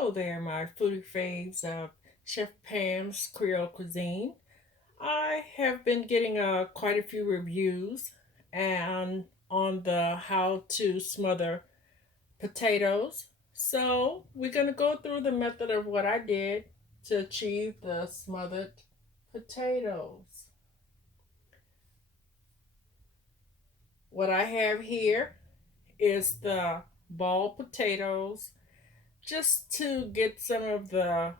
Hello there, my foodie faves of Chef Pam's Creole Cuisine. I have been getting quite a few reviews and on the how to smother potatoes. So we're gonna go through the method of what I did to achieve the smothered potatoes. What I have here is the ball potatoes just to get some of the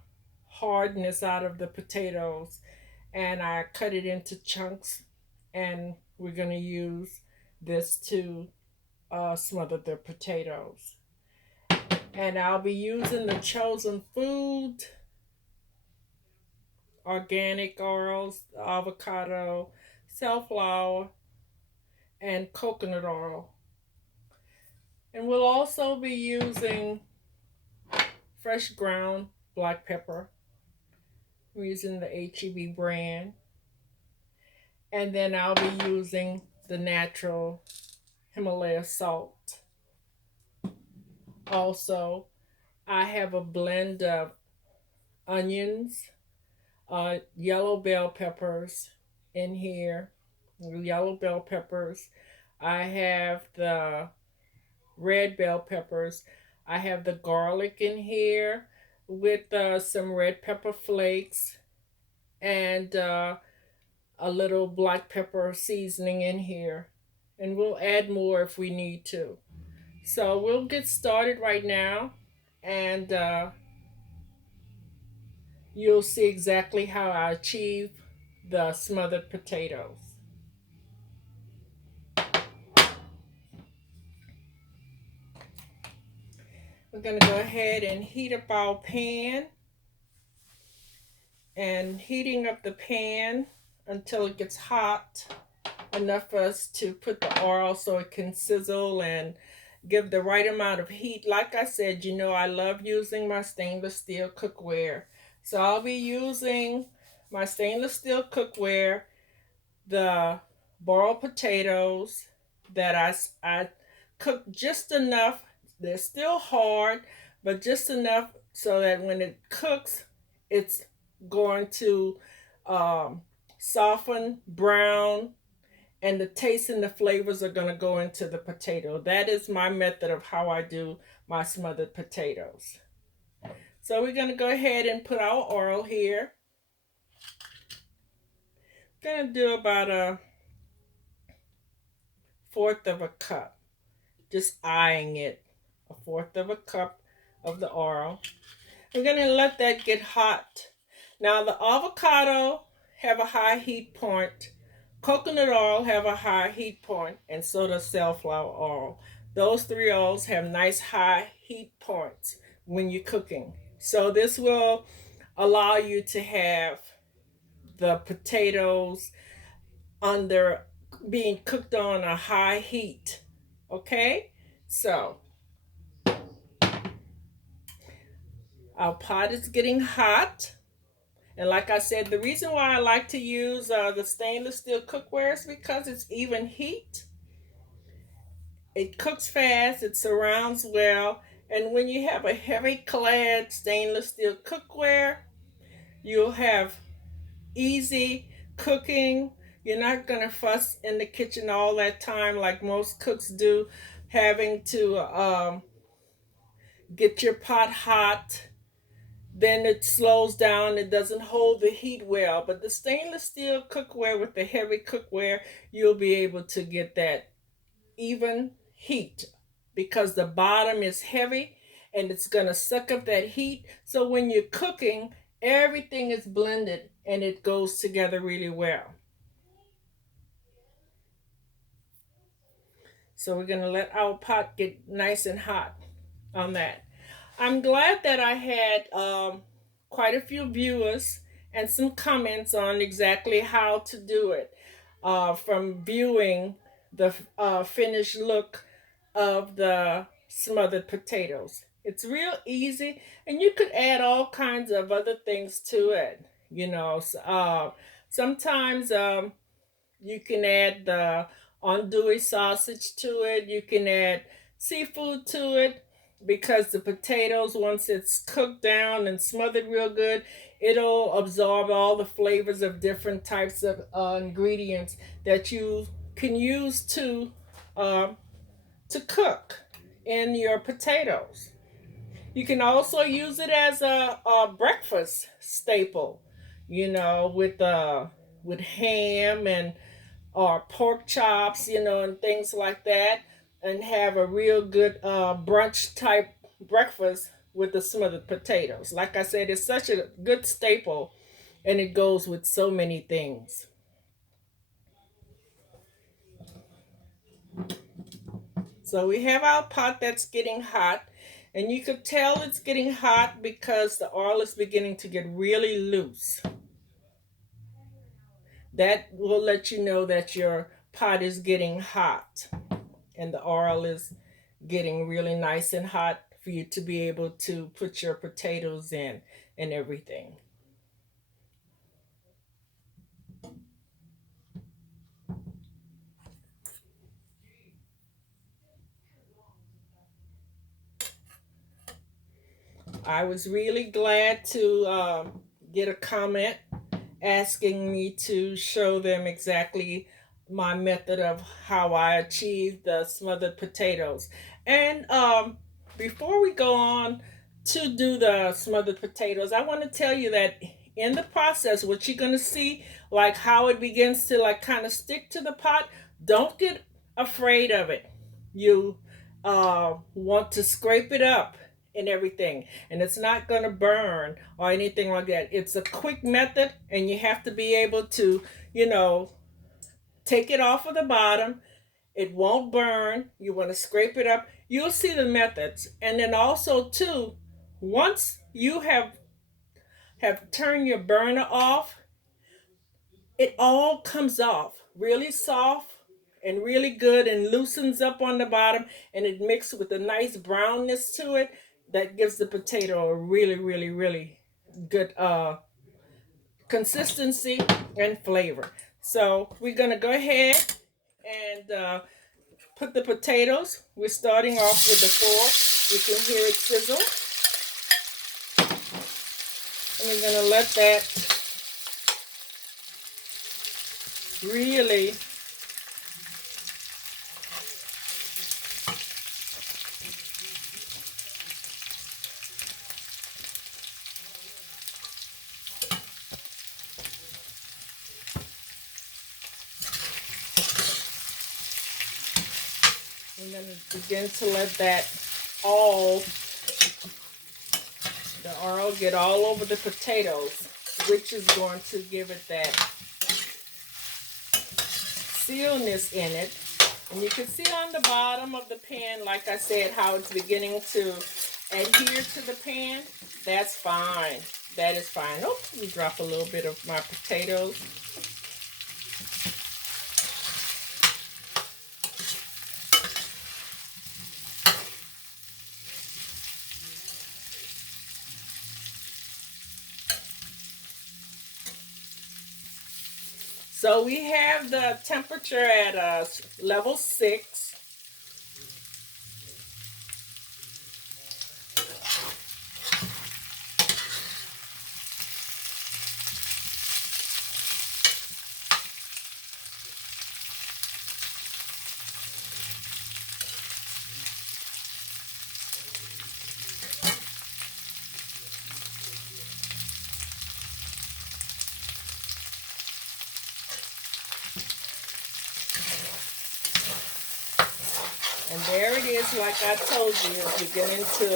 hardness out of the potatoes, and I cut it into chunks, and we're going to use this to smother the potatoes. And I'll be using the chosen food, organic oils, avocado, safflower, and coconut oil. And we'll also be using fresh ground black pepper. We're using the HEB brand. And then I'll be using the natural Himalaya salt. Also, I have a blend of onions, yellow bell peppers in here, yellow bell peppers. I have the red bell peppers. I have the garlic in here with some red pepper flakes and a little black pepper seasoning in here. And we'll add more if we need to. So we'll get started right now, and you'll see exactly how I achieve the smothered potatoes. We're going to go ahead and heat up our pan, and heating up the pan until it gets hot enough for us to put the oil so it can sizzle and give the right amount of heat. Like I said, I love using my stainless steel cookware. So I'll be using my stainless steel cookware, the boiled potatoes that I cook just enough. They're still hard, but just enough so that when it cooks, it's going to um, soften, brown, and the taste and the flavors are going to go into the potato. That is my method of how I do my smothered potatoes. So we're going to go ahead and put our oil here. Going to do about a fourth of a cup, just eyeing it, a fourth of a cup of the oil. We're going to let that get hot. Now the avocado have a high heat point, coconut oil have a high heat point, and so does safflower oil. Those three oils have nice high heat points when you're cooking. So this will allow you to have the potatoes under being cooked on a high heat. Okay? So our pot is getting hot. And like I said, the reason why I like to use the stainless steel cookware is because it's even heat. It cooks fast, it surrounds well, and when you have a heavy clad stainless steel cookware, you'll have easy cooking. You're not going to fuss in the kitchen all that time like most cooks do, having to get your pot hot. Then it slows down, it doesn't hold the heat well. But the stainless steel cookware with the heavy cookware, you'll be able to get that even heat because the bottom is heavy and it's going to suck up that heat. So when you're cooking, everything is blended and it goes together really well. So we're going to let our pot get nice and hot on that. I'm glad that I had quite a few viewers and some comments on exactly how to do it from viewing the finished look of the smothered potatoes. It's real easy, and you could add all kinds of other things to it. Sometimes you can add the andouille sausage to it. You can add seafood to it. because the potatoes, once it's cooked down and smothered real good, it'll absorb all the flavors of different types of ingredients that you can use uh, to cook in your potatoes. You can also use it as a breakfast staple, with ham and or pork chops, and things like that, and have a real good brunch type breakfast with the smothered potatoes. Like I said, it's such a good staple, and it goes with so many things. So we have our pot that's getting hot, and you could tell it's getting hot because the oil is beginning to get really loose. That will let you know that your pot is getting hot and the oil is getting really nice and hot for you to be able to put your potatoes in and everything. I was really glad to get a comment asking me to show them exactly my method of how I achieve the smothered potatoes. And before we go on to do the smothered potatoes, I want to tell you that in the process, what you're going to see, like how it begins to like kind of stick to the pot, don't get afraid of it. You want to scrape it up and everything, and it's not going to burn or anything like that. It's a quick method, and you have to be able to, you know, take it off of the bottom. It won't burn. You want to scrape it up. You'll see the methods. And then also too, once you have turned your burner off, it all comes off really soft and really good and loosens up on the bottom, and it mixes with a nice brownness to it that gives the potato a really really really good consistency and flavor. So we're gonna go ahead and put the potatoes. We're starting off with the fork. You can hear it sizzle, and we're gonna let that really we're gonna begin to let that all the oil get all over the potatoes, which is going to give it that sealness in it. And you can see on the bottom of the pan, like I said, how it's beginning to adhere to the pan. That's fine. That is fine. Oh, let me drop a little bit of my potatoes. So we have the temperature at level 6. And there it is, like I told you, it's beginning to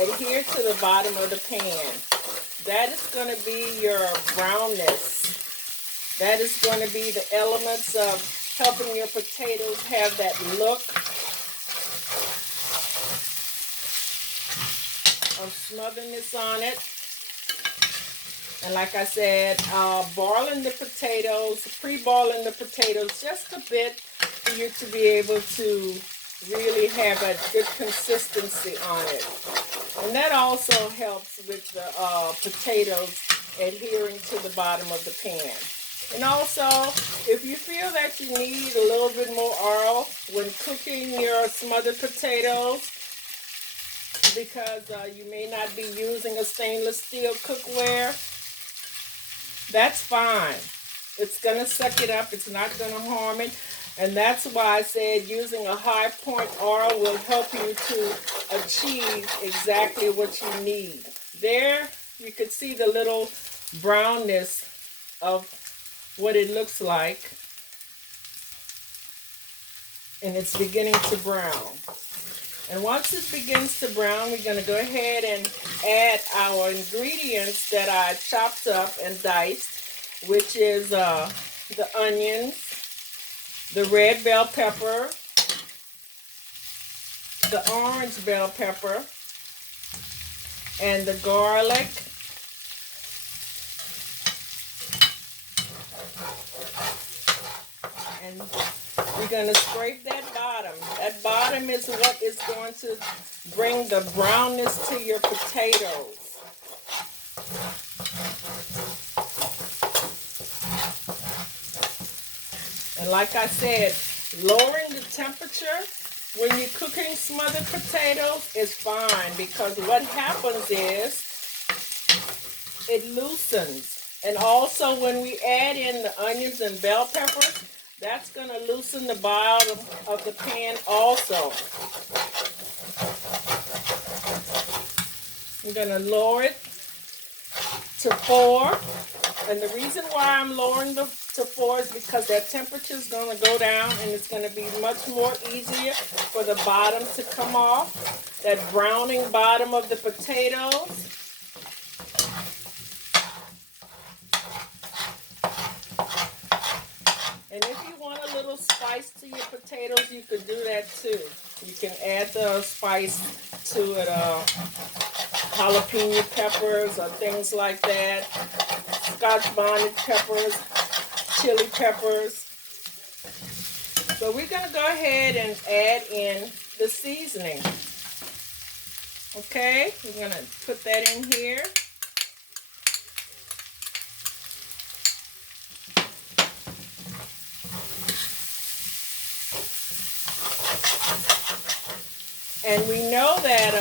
adhere to the bottom of the pan. That is going to be your brownness. That is going to be the elements of helping your potatoes have that look of smotherness on it. And like I said, boiling the potatoes, pre-boiling the potatoes just a bit for you to be able to really have a good consistency on it. And that also helps with the potatoes adhering to the bottom of the pan. And also, if you feel that you need a little bit more oil when cooking your smothered potatoes, because you may not be using a stainless steel cookware. That's fine. It's going to suck it up. It's not going to harm it. And that's why I said using a high point oil will help you to achieve exactly what you need. There, you could see the little brownness of what it looks like. And it's beginning to brown. And once it begins to brown, we're going to go ahead and add our ingredients that I chopped up and diced, which is the onions, the red bell pepper, the orange bell pepper, and the garlic. And we're going to scrape that bottom. That bottom is what is going to bring the brownness to your potatoes. And like I said, lowering the temperature when you're cooking smothered potatoes is fine, because what happens is it loosens. And also when we add in the onions and bell peppers, that's going to loosen the bottom of the pan also. I'm going to lower it to 4. And the reason why I'm lowering to 4 is because that temperature is going to go down, and it's going to be much more easier for the bottom to come off. That browning bottom of the potatoes. And if you want a little spice to your potatoes, you could do that too. You can add the spice to it, jalapeno peppers or things like that, Scotch bonnet peppers, chili peppers. So we're going to go ahead and add in the seasoning. Okay, we're going to put that in here. And we know that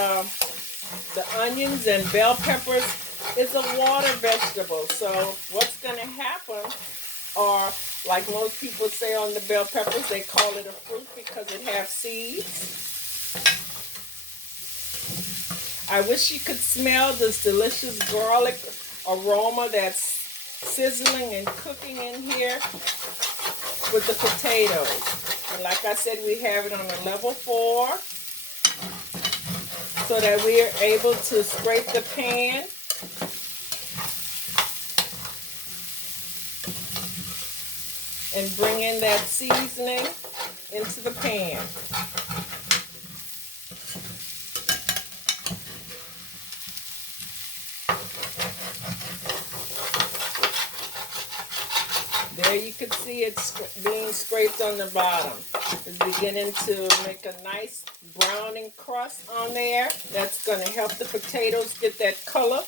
the onions and bell peppers is a water vegetable. So what's going to happen, or like most people say on the bell peppers, they call it a fruit because it has seeds. I wish you could smell this delicious garlic aroma that's sizzling and cooking in here with the potatoes. And like I said, we have it on a level 4. So that we are able to scrape the pan. And bring in that seasoning into the pan. There you can see it being scraped on the bottom. It's beginning to make a nice browning crust on there. That's going to help the potatoes get that color.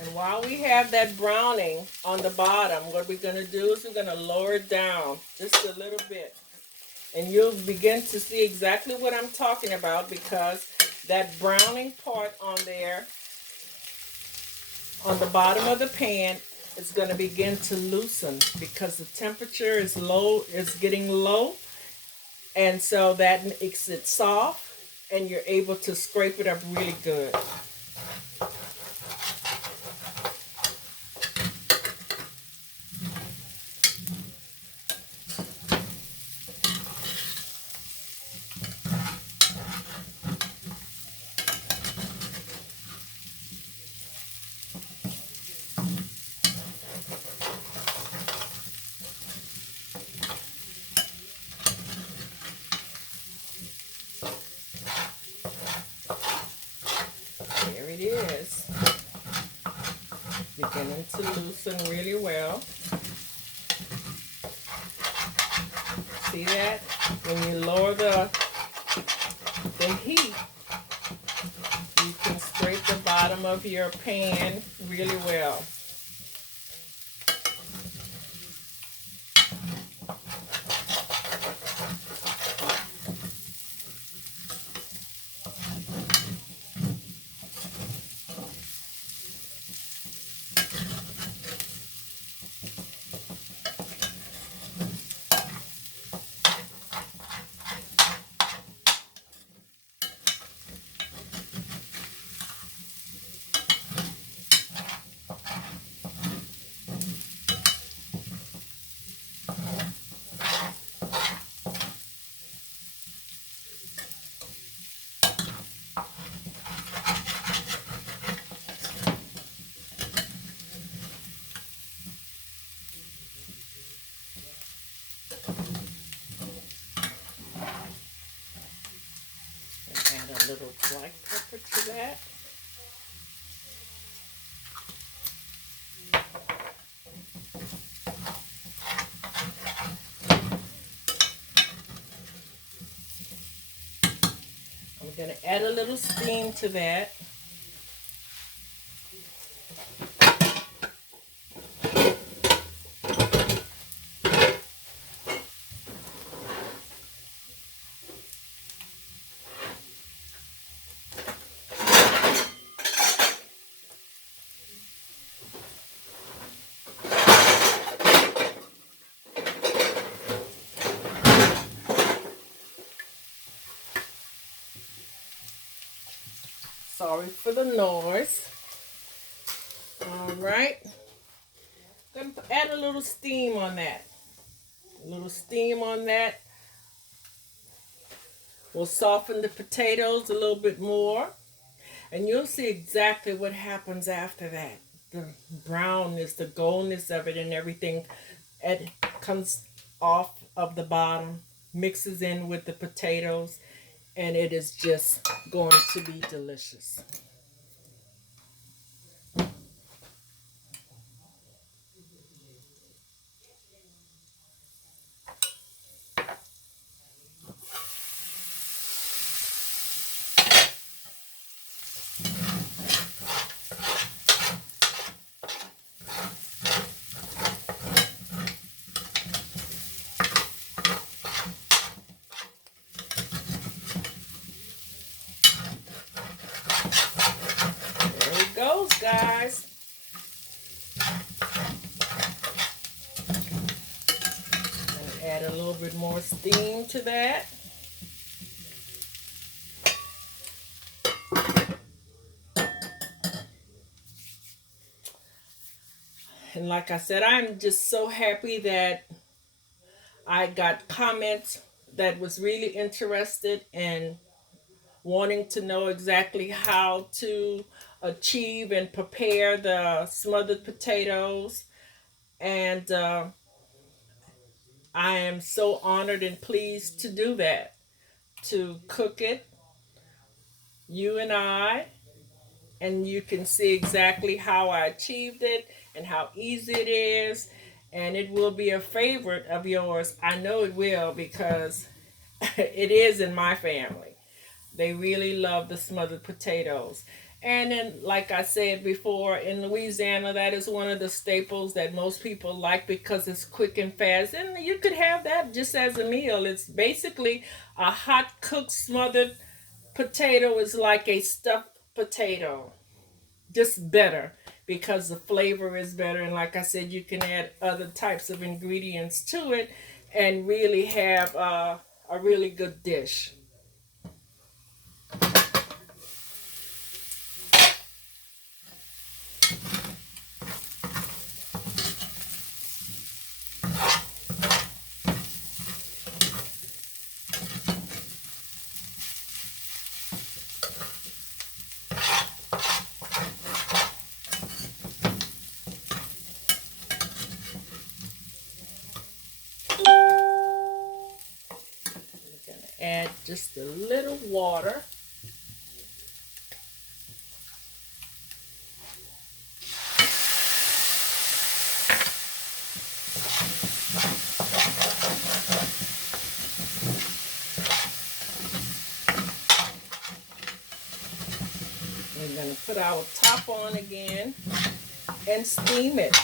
And while we have that browning on the bottom, what we're going to do is we're going to lower it down just a little bit. And you'll begin to see exactly what I'm talking about, because that browning part on there, on the bottom of the pan, is going to begin to loosen because the temperature is low, is getting low. And so that makes it soft, and you're able to scrape it up really good. There it is, beginning to loosen really well. See that? When you lower the heat, you can spread scrape the bottom of your pan really well. Add a little black pepper to that. I'm going to add a little steam to that. Sorry for the noise. All right. I'm going to add a little steam on that. A little steam on that will soften the potatoes a little bit more. And you'll see exactly what happens after that. The brownness, the goldness of it and everything, it comes off of the bottom, mixes in with the potatoes, and it is just going to be delicious. There it goes, guys. And add a little bit more steam to that. And like I said, I'm just so happy that I got comments that was really interested in wanting to know exactly how to achieve and prepare the smothered potatoes. And I am so honored and pleased to do that, to cook it, you and I, and you can see exactly how I achieved it and how easy it is. And it will be a favorite of yours. I know it will, because it is in my family. They really love the smothered potatoes. And then, like I said before, in Louisiana, that is one of the staples that most people like because it's quick and fast. And you could have that just as a meal. It's basically a hot cooked smothered potato is like a stuffed potato, just better because the flavor is better. And like I said, you can add other types of ingredients to it and really have a really good dish. Add just a little water. We're going to put our top on again and steam it.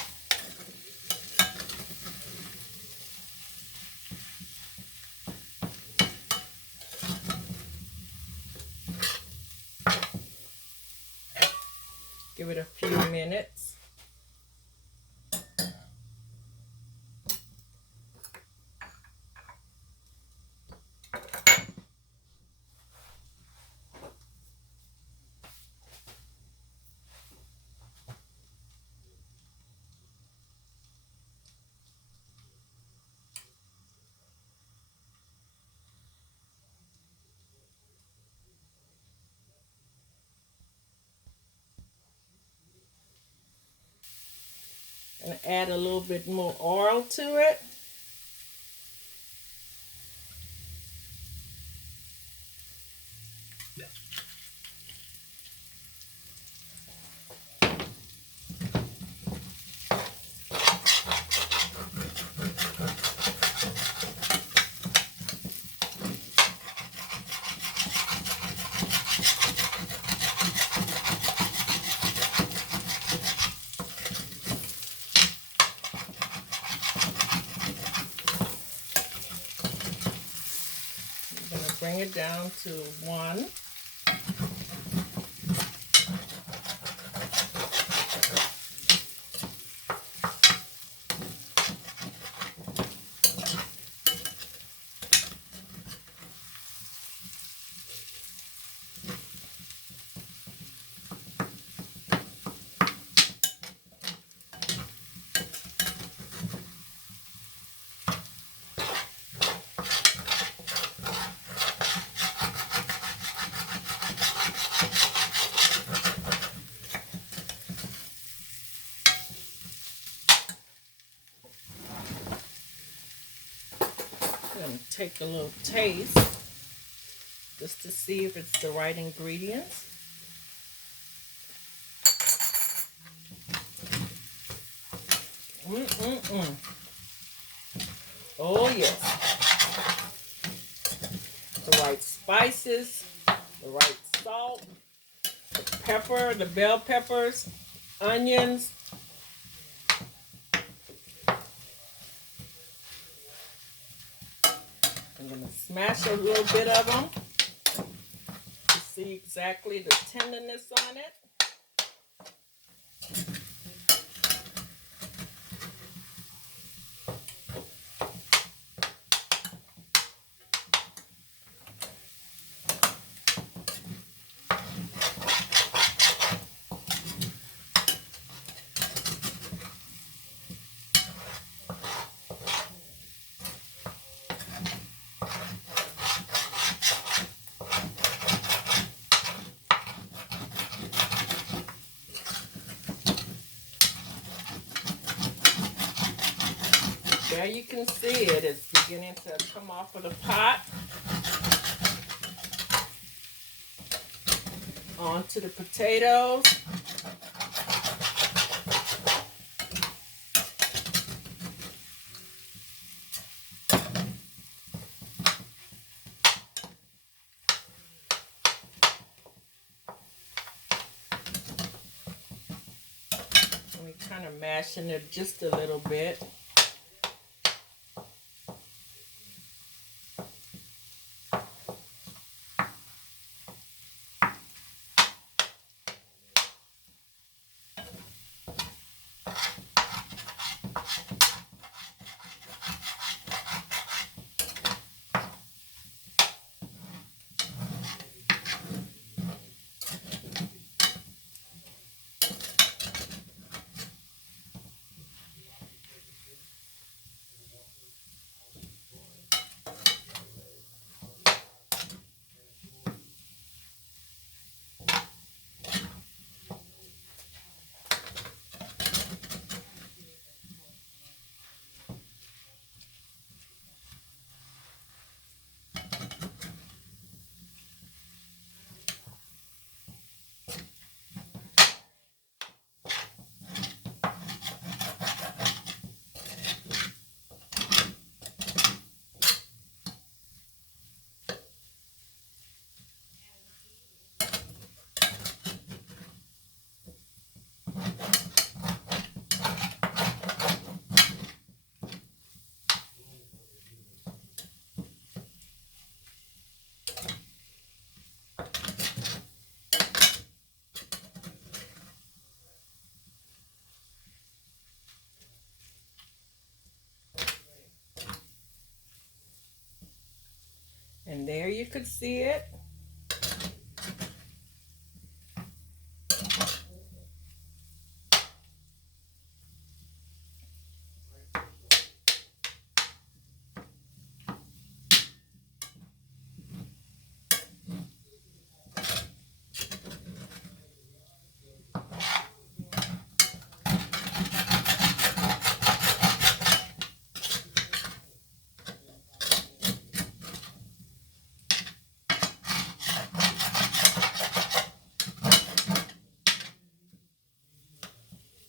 Give it a few minutes. And add a little bit more oil to it. I'm going to bring it down to 1. I'm going to take a little taste just to see if it's the right ingredients. Oh yes. The right spices, the right salt, the pepper, the bell peppers, onions. I'm going to smash a little bit of them to see exactly the tenderness on it. There you can see it's beginning to come off of the pot onto the potatoes. And we kind of mashing it just a little bit. you could see it.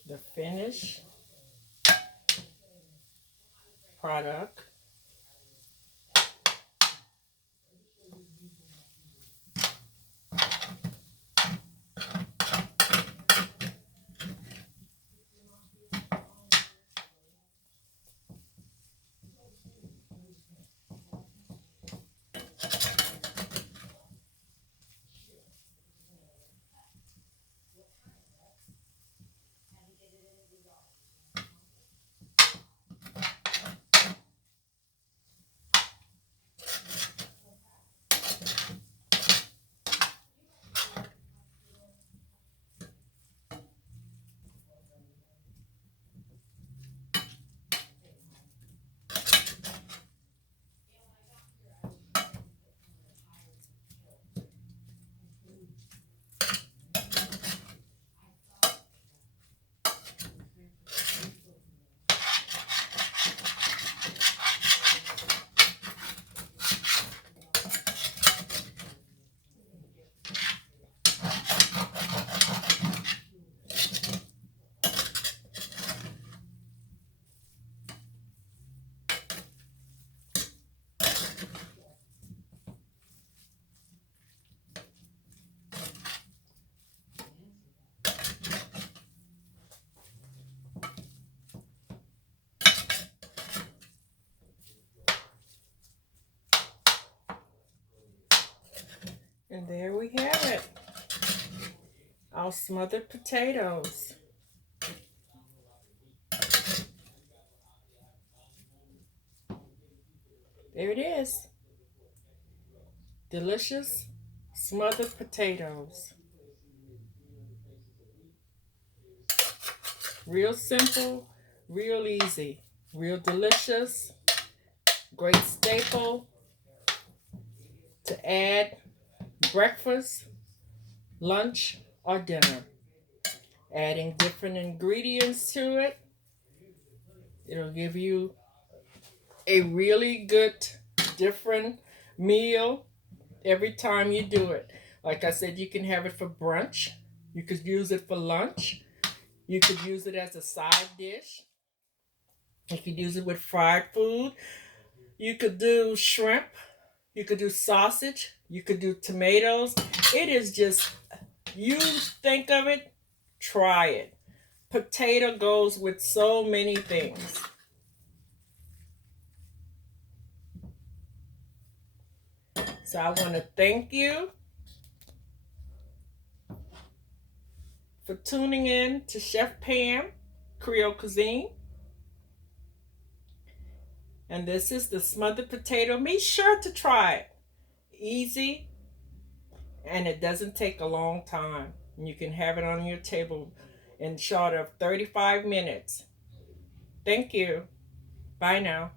The finished product. And there we have it. Our smothered potatoes. There it is. Delicious smothered potatoes. Real simple, real easy, real delicious, great staple to add breakfast, lunch, or dinner. Adding different ingredients to it, it'll give you a really good, different meal every time you do it. Like I said, you can have it for brunch, you could use it for lunch, you could use it as a side dish, you could use it with fried food, you could do shrimp, you could do sausage, you could do tomatoes. It is just, you think of it, try it. Potato goes with so many things. So I want to thank you for tuning in to Chef Pam Creole Cuisine. And this is the smothered potato. Be sure to try it. Easy, and it doesn't take a long time. You can have it on your table in short of 35 minutes. Thank you. Bye now.